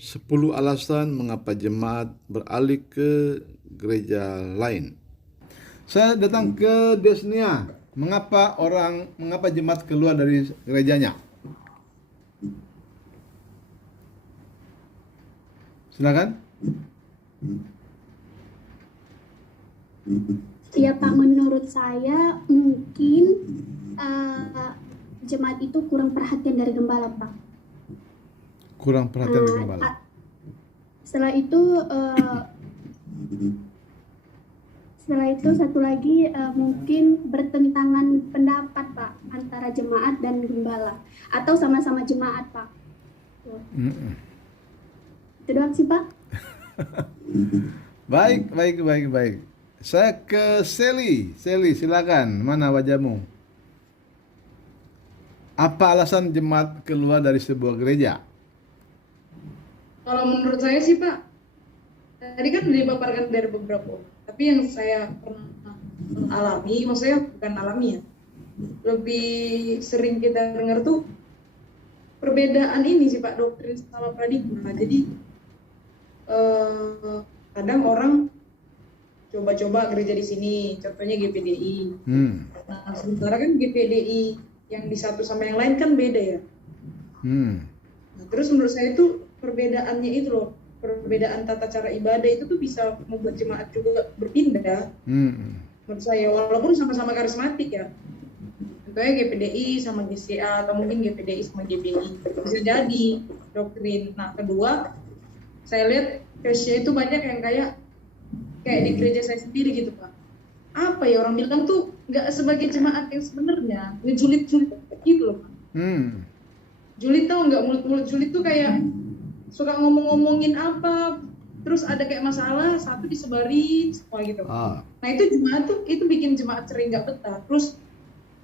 10 alasan mengapa jemaat beralih ke gereja lain. Saya datang ke Desnia. Mengapa jemaat keluar dari gerejanya? Silakan. Ya Pak, menurut saya mungkin jemaat itu kurang perhatian dari gembala Pak. Kurang perhatian dari gembala. Setelah itu satu lagi mungkin bertentangan pendapat Pak antara jemaat dan gembala atau sama-sama jemaat Pak. Itu doang sih Pak. Baik. Saya ke Sally. Sally, silakan. Mana wajahmu? Apa alasan jemaat keluar dari sebuah gereja? Kalau menurut saya sih Pak, tadi kan dipaparkan dari beberapa, tapi yang saya pernah alami, maksudnya bukan alami ya, lebih sering kita dengar tuh perbedaan ini sih Pak, doktrin sama paradigma. Jadi kadang orang coba-coba gereja di sini, contohnya GPDI. Nah, sementara kan GPDI yang di satu sama yang lain kan beda ya. Nah, terus menurut saya itu perbedaannya itu loh, perbedaan tata cara ibadah itu tuh bisa membuat jemaat juga berpindah. Menurut saya, walaupun sama-sama karismatik ya. Contohnya GPDI sama GCA atau mungkin GPDI sama GBI bisa jadi doktrin. Nah, kedua, saya lihat case-nya itu banyak yang kayak di gereja saya sendiri gitu Pak. Apa ya orang bilang tuh nggak sebagai jemaat yang sebenarnya, ngejulit-julit gitu loh Pak. Julid tau nggak, mulut-mulut julid tuh kayak suka ngomong-ngomongin apa, terus ada kayak masalah, satu disebarin semua gitu. Nah itu jemaat tuh, itu bikin jemaat sering nggak betah. Terus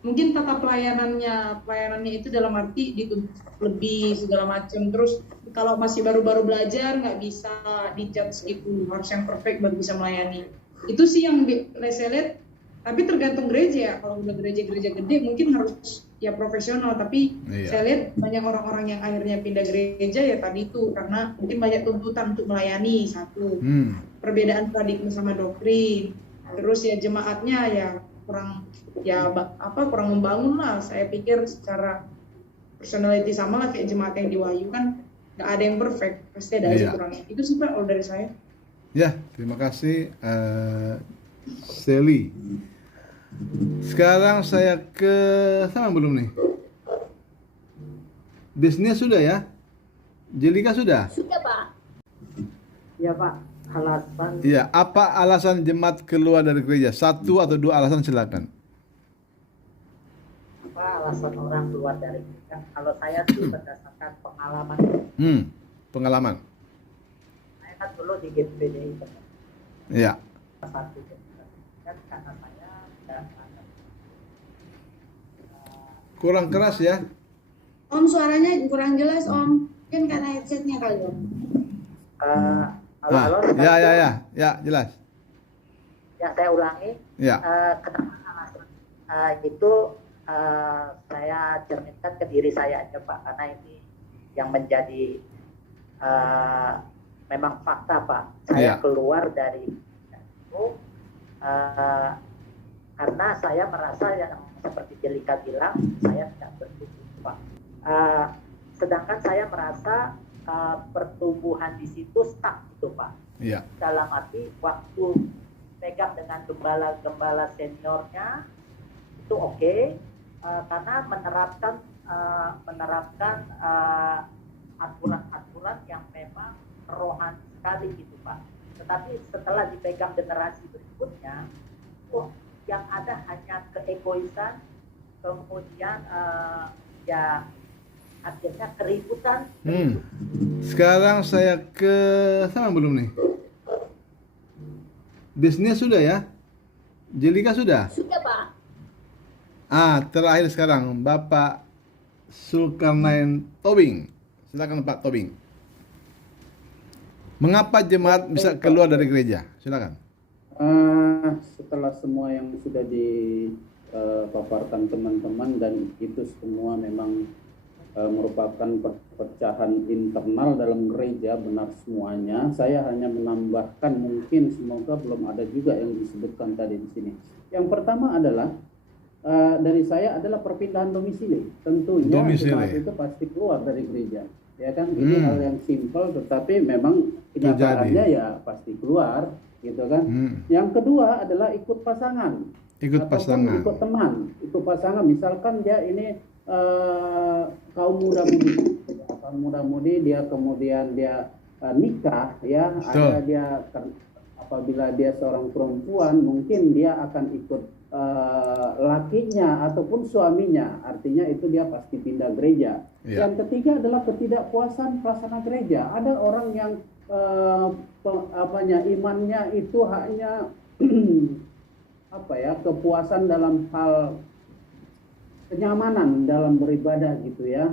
mungkin tata pelayanannya itu dalam arti dituntut lebih segala macam. Terus kalau masih baru-baru belajar nggak bisa dijudge itu, harus yang perfect baru bisa melayani. Itu sih yang saya lihat. Tapi tergantung gereja ya. Kalau udah gereja-gereja gede mungkin harus ya profesional. Tapi saya lihat banyak orang-orang yang akhirnya pindah gereja ya tadi itu karena mungkin banyak tuntutan untuk melayani satu. Perbedaan paradigma sama doktrin. Terus ya jemaatnya ya kurang membangun lah. Saya pikir secara personality sama lah kayak jemaat yang di Wahyu kan nggak ada yang perfect, pasti ada aja kurangnya. Itu sih Pak kalau dari saya. Ya, terima kasih Sally. Sekarang saya ke sama belum nih? Desnia sudah ya? Jelika sudah? Sudah Pak. Ya Pak, alasan. Iya, apa alasan jemaat keluar dari gereja? 1 atau 2 alasan silakan. Apa alasan orang keluar dari gereja? Kalau saya sih berdasarkan pengalaman. Pengalaman. Saya kan dulu di GPDI. Iya. Satu kan karena saya kurang keras ya. Om, suaranya kurang jelas Om. Mungkin karena headsetnya kali Om. Halo. Ya, jelas. Ya, saya ulangi. Ya. Kenapa alasan itu saya cerminkan ke diri saya aja Pak, karena ini yang menjadi memang fakta Pak. Saya keluar dari itu karena saya merasa yang seperti Jelika bilang, saya tidak bertumbuh Pak. Sedangkan saya merasa pertumbuhan di situ stuck gitu Pak. Dalam arti waktu pegang dengan gembala seniornya itu oke, karena menerapkan aturan-aturan yang memang rohani sekali gitu Pak. Tetapi setelah dipegang generasi berikutnya, yang ada hanya keegoisan, kemudian ya akhirnya keributan. Sekarang saya ke sama belum nih? Desnia sudah ya? Jelika sudah? Sudah Pak. Terakhir sekarang Bapak Zulkarnain Tobing. Silakan Pak Tobing. Mengapa jemaat bisa keluar dari gereja? Silakan. Setelah semua yang sudah dipaparkan teman-teman dan itu semua memang merupakan perpecahan internal dalam gereja, benar semuanya. Saya hanya menambahkan, mungkin semoga belum ada juga yang disebutkan tadi di sini. Yang pertama adalah dari saya adalah perpindahan domisili. Tentunya jemaat itu pasti keluar dari gereja, ya kan? Ini hal yang simpel, tetapi memang kenyataannya ya pasti keluar, gitu kan? Yang kedua adalah ikut pasangan, ikut teman, ikut pasangan. Misalkan dia ini kaum muda-mudi, dia kemudian dia nikah, ya. Ada dia, apabila dia seorang perempuan, mungkin dia akan ikut lakinya ataupun suaminya, artinya itu dia pasti pindah gereja. Yang ketiga adalah ketidakpuasan pelaksana gereja. Ada orang yang imannya itu hanya kepuasan dalam hal kenyamanan dalam beribadah gitu ya,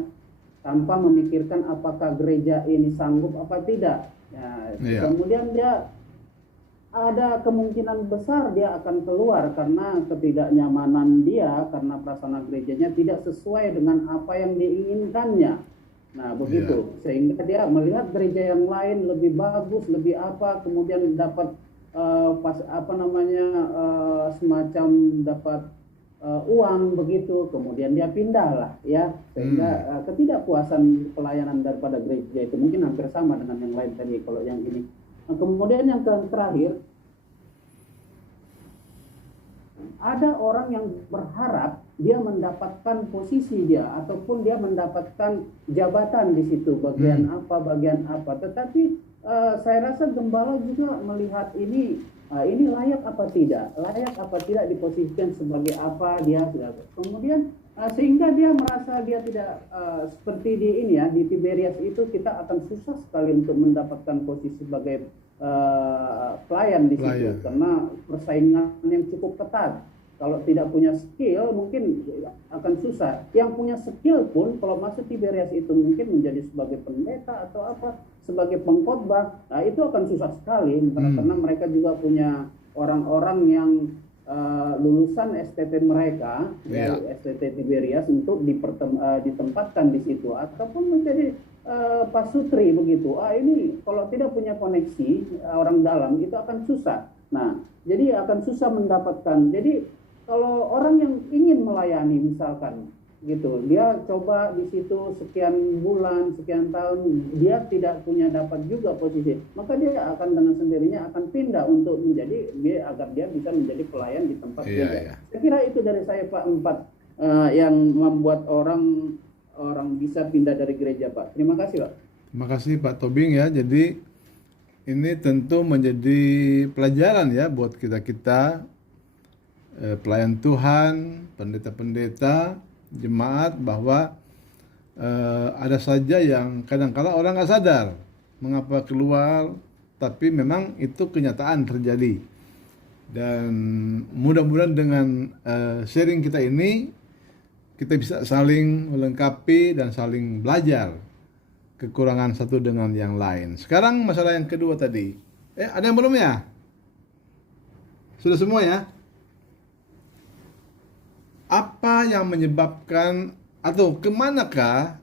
tanpa memikirkan apakah gereja ini sanggup apa tidak. Kemudian dia ada kemungkinan besar dia akan keluar karena ketidaknyamanan dia, karena pelaksana gerejanya tidak sesuai dengan apa yang diinginkannya. Nah begitu, sehingga dia melihat gereja yang lain lebih bagus, lebih apa, kemudian dapat semacam dapat uang begitu, kemudian dia pindah lah ya, sehingga ketidakpuasan pelayanan daripada gereja itu mungkin hampir sama dengan yang lain tadi kalau yang ini. Nah, kemudian yang terakhir, ada orang yang berharap dia mendapatkan posisi dia ataupun dia mendapatkan jabatan di situ, bagian apa, tetapi saya rasa gembala juga melihat ini layak apa tidak diposisikan sebagai apa dia. Kemudian sehingga dia merasa dia tidak seperti di Tiberias itu, kita akan susah sekali untuk mendapatkan posisi sebagai pelayan di situ, karena persaingan yang cukup ketat. Kalau tidak punya skill mungkin akan susah. Yang punya skill pun kalau masuk Tiberias itu mungkin menjadi sebagai pendeta atau apa, sebagai pengkhotbah, itu akan susah sekali, karena mereka juga punya orang-orang yang lulusan STT mereka, STT Tiberias, untuk ditempatkan di situ ataupun menjadi pasutri begitu. Ini kalau tidak punya koneksi orang dalam itu akan susah. Nah, jadi akan susah mendapatkan. Jadi kalau orang yang ingin melayani misalkan gitu, dia coba di situ sekian bulan, sekian tahun, dia tidak punya dapat juga posisi, maka dia akan dengan sendirinya akan pindah untuk menjadi agar dia bisa menjadi pelayan di tempat gereja. Saya kira itu dari saya Pak, 4 yang membuat orang bisa pindah dari gereja Pak. Terima kasih Pak. Terima kasih Pak Tobing ya. Jadi ini tentu menjadi pelajaran ya buat kita pelayan Tuhan, pendeta-pendeta, jemaat, bahwa ada saja yang kadang-kala orang nggak sadar mengapa keluar, tapi memang itu kenyataan terjadi. Dan mudah-mudahan dengan sharing kita ini kita bisa saling melengkapi dan saling belajar kekurangan satu dengan yang lain. Sekarang masalah yang kedua tadi. Ada yang belum ya? Sudah semua ya? Apa yang menyebabkan atau kemanakah